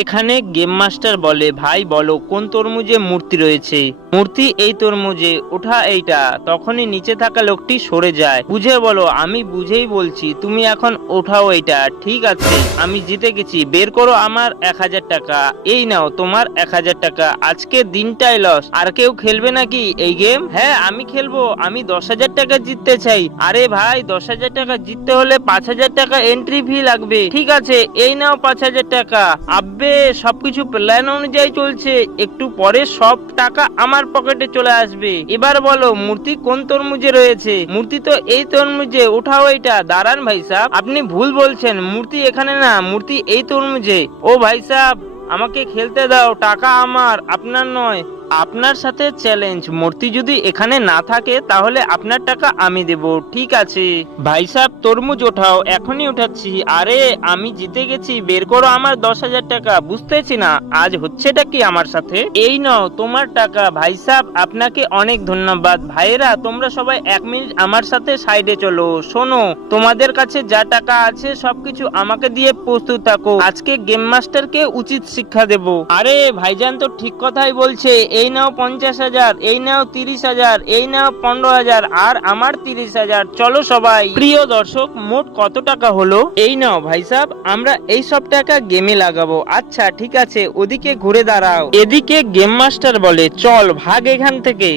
এখানে game master বলে, ভাই বলো কোন তরমুজে মূর্তি রয়েছে। মূর্তি এই তরমুজে, ওঠা এইটা। তখনই নিচে থাকা লোকটি সরে যায়। বুঝে বলো, আমি বুঝেই বলছি, তুমি এখন ওঠাও এইটা। ঠিক আছে, আমি জিতে গেছি, বের করো আমার 1000 টাকা। এই নাও তোমার 1000 টাকা। আজকে দিনটাই লস। আর কেউ খেলবে নাকি এই গেম? হ্যাঁ আমি খেলবো, আমি 10,000 টাকা জিততে চাই। আরে ভাই 10,000 টাকা জিততে হলে 5,000 টাকা এন্ট্রি ফি লাগবে। ঠিক আছে, এই নাও 5,000 টাকা। আব্বে সবকিছু প্ল্যান অনুযায়ী চলছে, একটু পরে সব টাকা আমার পকেটে চলে আসবে। এবার বলো মূর্তি কোন তরমুজে রয়েছে? মূর্তি তো এই তরমুজে, উঠাও এটা। দাঁড়ান ভাই সাহেব, আপনি ভুল বলছেন, মূর্তি এখানে না, মূর্তি এই তরমুজে। ও ভাই সাহেব, আমাকে খেলতে দাও, টাকা আমার, আপনার নয়। আপনার সাথে চ্যালেঞ্জ, মূর্তি যদি এখানে না থাকে তাহলে আপনার টাকা আমি দেব। ঠিক আছে ভাই সাহেব, তরমুজ ওঠাও, এখনই উঠাচ্ছি। আরে আমি জিতে গেছি, বের করো আমার 10,000 টাকা। বুঝতেছি না আজ হচ্ছেটা কি আমার সাথে। এই নাও তোমার টাকা। ভাই সাহেব আপনাকে অনেক ধন্যবাদ। ভাইয়েরা তোমরা সবাই 1 মিনিট আমার সাথে সাইডে চলো। শোনো, তোমাদের কাছে যা টাকা আছে সবকিছু আমাকে দিয়ে প্রস্তুত থাকো। আজকে গেম মাস্টারকে উচিত শিক্ষা দেব। আরে ভাইজান তো ঠিক কথাই বলছে। এই নাও 50,000, এই নাও 30,000, এই নাও 15,000, আর আমার 30,000। চলো সবাই। প্রিয় দর্শক, মোট কত টাকা হলো? এই নাও ভাই সাহেব, আমরা এই সব টাকা গেমে লাগাবো। আচ্ছা ঠিক আছে, ওদিকে ঘুরে দাঁড়াও। এদিকে গেম মাস্টার বলে, চল ভাগ এখান থেকে।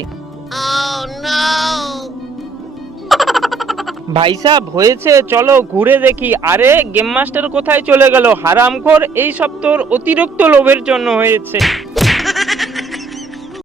ভাই সাহেব হয়েছে, চলো ঘুরে দেখি। আরে গেম মাস্টার কোথায় চলে গেল? হারামখোর, এই সব তোর অতিরিক্ত লোভের জন্য হয়েছে।